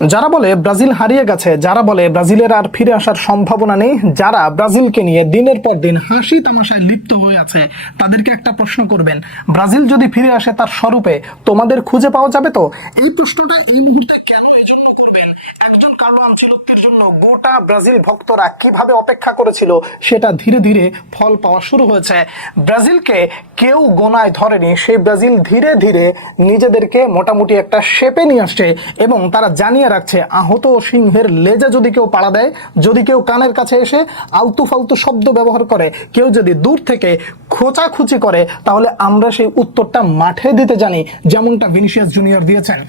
যারা বলে ব্রাজিল হারিয়ে গেছে, যারা বলে ব্রাজিলের আর ফিরে আসার সম্ভাবনা নেই, যারা ব্রাজিলকে নিয়ে দিনের পর দিন হাসি তামাশায় লিপ্ত হয়ে আছে, তাদেরকে একটা প্রশ্ন করবেন, ব্রাজিল যদি ফিরে আসে তার স্বরূপে তোমাদের খুঁজে পাওয়া যাবে তো? এই প্রশ্নটা এই মুহূর্তে কেন এজন্য করবেন? একজন কার্লো আনচেলত্তির জন্য গোটা ব্রাজিল ভক্তরা কিভাবে অপেক্ষা করেছিল সেটা ধীরে ধীরে ফল পাওয়া শুরু হয়েছে। ব্রাজিলকে কেউ গোনায় ধরেনি, সেই ব্রাজিল ধীরে ধীরে নিজেদেরকে মোটামুটি একটা শেপে নিয়ে আসছে এবং তারা জানিয়ে রাখছে আহত সিংহের লেজে যদি কেউ পাড়া দেয়, যদি কেউ কানের কাছে এসে আলতু ফালতু শব্দ ব্যবহার করে, কেউ যদি দূর থেকে খোঁচাখুচি করে, তাহলে আমরা সেই উত্তরটা মাঠে দিতে জানি, যেমনটা ভিনিসিয়াস জুনিয়র দিয়েছেন।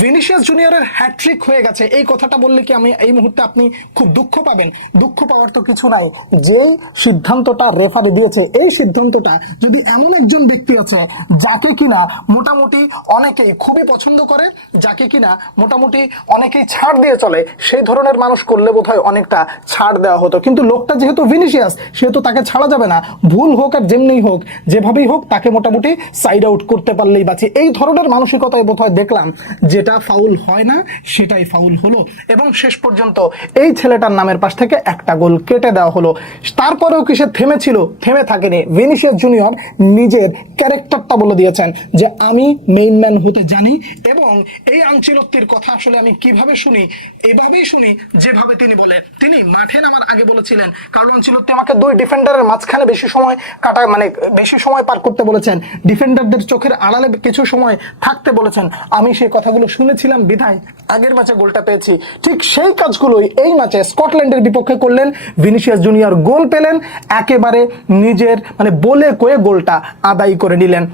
ভিনিসিয়াস জুনিয়রের হ্যাট্রিক হয়ে গেছে, এই কথাটা বললে কি আমি এই মুহূর্তে আপনি খুব দুঃখ পাবেন? দুঃখ পাওয়ার তো কিছু নাই। যেই সিদ্ধান্তটা রেফারি দিয়েছে, এই সিদ্ধান্তটা যদি এমন একজন ব্যক্তি আছে যাকে কিনা মোটামুটি অনেকেই খুবই পছন্দ করে, যাকে কিনা মোটামুটি অনেকেই ছাড় দিয়ে চলে, সেই ধরনের মানুষ করলে বোধহয় অনেকটা ছাড় দেওয়া হতো। কিন্তু লোকটা যেহেতু ভিনিসিয়াস, সেহেতু তাকে ছাড়া যাবে না। ভুল হোক আর যেমনিই হোক, যেভাবেই হোক, তাকে মোটামুটি সাইড আউট করতে পারলেই বাঁচি। এই ধরনের মানসিকতায় বোধহয় দেখলাম যেটা ফাউল হয় না সেটাই ফাউল হলো এবং শেষ পর্যন্ত এই ছেলেটার নামের পাশ থেকে একটা গোল কেটে দেওয়া হলো। তারপরেও কি সে থেমেছিল? থেমে থাকেনি। ভিনিসিয়াস জুনিয়র নিজের ক্যারেক্টারটা বলে দিয়েছেন যে আমি মেইন ম্যান হতে জানি এবং এই আনচেলত্তির কথা আসলে আমি কিভাবে শুনি, এভাবেই শুনি যেভাবে তিনি বলে। তিনি মাঠে নামার আগে বলেছিলেন কার্লো আনচেলত্তি আমাকে দুই ডিফেন্ডারের মাঝখানে বেশি সময় কাটা, মানে বেশি সময় পার করতে বলেছেন, ডিফেন্ডারদের চোখের আড়ালে কিছু সময় থাকতে বলেছেন। আমি সেই কথাগুলো শুনেছিলাম বিধায় আগের ম্যাচে গোলটা পেয়েছি। ঠিক সেই কাজগুলোই এই ম্যাচে স্কটল্যান্ডের বিপক্ষে করলেন। ভিনিসিয়াস জুনিয়র গোল পেলেন, একেবারে নিজের মানে বলে কয়ে গোলটা আদায় করে নিলেন।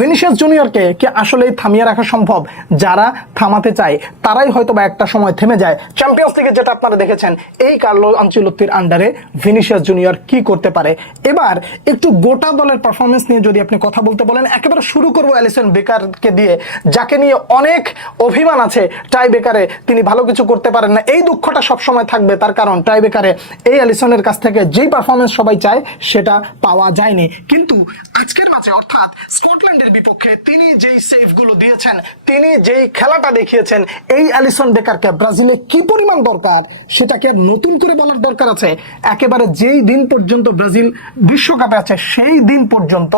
ভিনিসিয়াস জুনিয়রকে কি আসলেই থামিয়ে রাখা সম্ভব? যারা থামাতে চায় তারাই হয়তো বা একটা সময় থেমে যায়। চ্যাম্পিয়ন্স লিগে যেটা আপনারা দেখেছেন, এই কার্লো আনচেলত্তির আন্ডারে ভিনিসিয়াস জুনিয়র কি করতে পারে। এবার একটু গোটা দলের পারফরমেন্স নিয়ে যদি আপনি কথা বলতে বলেন, একেবারে শুরু করবো অ্যালিসন বেকারকে দিয়ে, যাকে নিয়ে অনেক অভিমান আছে। টাই বেকারে তিনি ভালো কিছু করতে পারেন না, এই দুঃখটা সবসময় থাকবে। তার কারণ টাই বেকারে এই অ্যালিসনের কাছ থেকে যেই পারফরমেন্স সবাই চায় সেটা পাওয়া যায়নি। কিন্তু আজকের ম্যাচে অর্থাৎ স্কটল্যান্ড বিপক্ষে তিনি যেই সেভ গুলো দিয়েছেন, তিনি যেই খেলাটা দেখিয়েছেন, এই অ্যালিসন বেকারকে ব্রাজিলে কি পরিমাণ দরকার সেটাকে আর নতুন করে বলার দরকার আছে? একেবারে যেই দিন পর্যন্ত ব্রাজিল বিশ্বকাপে আছে সেই দিন পর্যন্ত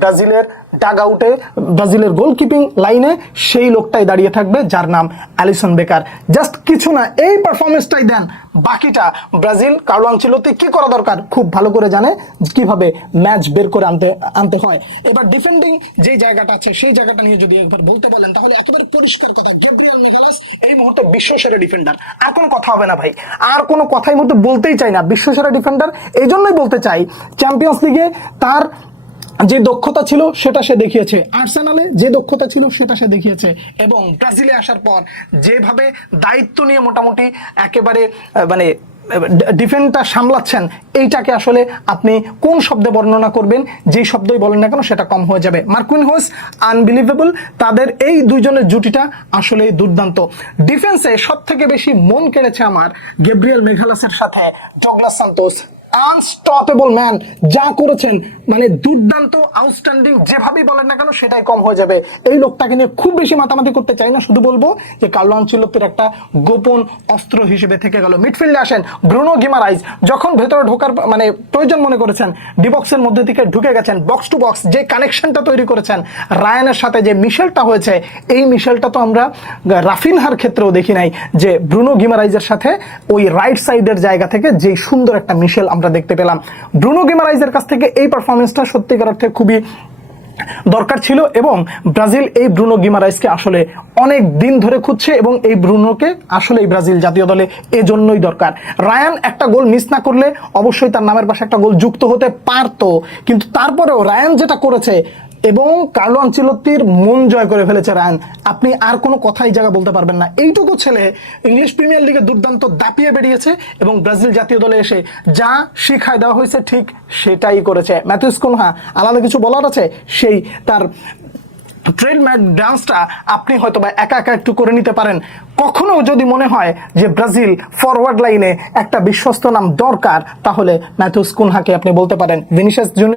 ব্রাজিলের ডাগ আউটে, ব্রাজিলের গোলকিপিং লাইনে সেই লোকটাই দাঁড়িয়ে থাকবে যার নাম অ্যালিসন বেকার। জাস্ট কিছু না, এই পারফরমেন্সটাই দেন, বাকিটা ব্রাজিল কার্লো আনচেলত্তি কি করা দরকার খুব ভালো করে জানে, কিভাবে ম্যাচ বের করে আনতে হয়। এবার ডিফেন্ডিং যে জায়গাটা আছে সেই জায়গাটা নিয়ে যদি একবার বলতে বলেন, তাহলে একেবারে পরিষ্কার কথা, গ্যাব্রিয়েল মেগালাস এই মুহূর্তে বিশ্বসেরা ডিফেন্ডার। আর কোনো কথা হবে না ভাই, আর কোনো কথাই মুহূর্তে বলতেই চাই না। বিশ্বসেরা ডিফেন্ডার এই জন্যই বলতে চাই, চ্যাম্পিয়ন্স লিগে তার যে দক্ষতা ছিল সেটা সে দেখিয়েছে, আর্সেনালে যে দক্ষতা ছিল সেটা সে দেখিয়েছে, এবং ব্রাজিলে আসার পর যেভাবে দায়িত্ব নিয়ে মোটামুটি একেবারে মানে ডিফেন্সটা সামলাচ্ছেন, এইটাকে আসলে আপনি কোন শব্দে বর্ণনা করবেন? যেই শব্দই বলেন না কেন সেটা কম হয়ে যাবে। মার্কুইনহোস আনবিলিভেবল, তাদের এই দুইজনের জুটিটা আসলে দুর্দান্ত। ডিফেন্সে সব থেকে বেশি মন কেড়েছে আমার গ্যাব্রিয়েল মেগালাসের সাথে ডগলাস সান্তোস। আনস্টপেবল ম্যান, যা করেছেন মানে দুর্দান্ত, আউটস্ট্যান্ডিং, যেভাবেই বলেন না কেন সেটাই কম হয়ে যাবে। এই লোকটাকে নিয়ে খুব বেশি মাতামাতি করতে চাই না, শুধু বলবো যে কার্লো আনচেলত্তির একটা গোপন অস্ত্র হিসেবে থেকে গেল। মিডফিল্ডে আসেন, ব্রুনো গিমারাইজ যখন ভেতরে ঢোকার মানে প্রয়োজন মনে করেছেন, ডিবক্সের মধ্যে থেকে ঢুকে গেছেন, বক্স টু বক্স যে কানেকশনটা তৈরি করেছেন রায়ানের সাথে, যে মিশেলটা হয়েছে, এই মিশেলটা তো আমরা রাফিনহার ক্ষেত্রেও দেখি নাই, যে ব্রুনো গিমারাইজের সাথে ওই রাইট সাইডের জায়গা থেকে যেই সুন্দর একটা মিশেল আমরা দেখতে পেলাম। ব্রুনো গিমারাইজের কাছ থেকে এই পারফরমেন্সটা সত্যিকার অর্থে খুবই দরকার ছিল এবং ব্রাজিল এই ব্রুনো গিমারাইজকে আসলে অনেক দিন ধরে খুঁজছে এবং এই ব্রুনোকে আসলে এই ব্রাজিল জাতীয় দলে এজন্যই দরকার। রায়ান একটা গোল মিস না করলে অবশ্যই তার নামের পাশে একটা গোল যুক্ত হতে পারতো, কিন্তু তারপরেও রায়ান যেটা করেছে এবং কার্লো আনচেলত্তির মন জয় করে ফেলেছে রায়ান, আপনি আর কোনো কথাই জায়গা বলতে পারবেন না। এইটুকু ছেলে ইংলিশ প্রিমিয়ার লিগে দুর্দান্ত দাপিয়ে বেরিয়েছে এবং ব্রাজিল জাতীয় দলে এসে যা শিখায় দেওয়া হয়েছে ঠিক সেটাই করেছে। ম্যাথিউস কুনহা, আলাদা কিছু বলার আছে? সেই তার ট্রেডমার্ক ডান্সটা আপনি হয়তো বা একা একা একটু করে নিতে পারেন। কখনো যদি মনে হয় যে ব্রাজিল ফরওয়ার্ড লাইনে একটা বিশ্বস্ত নাম দরকার, তাহলে ম্যাথিউস কুনহাকে আপনি বলতে পারেন। Vinicius junior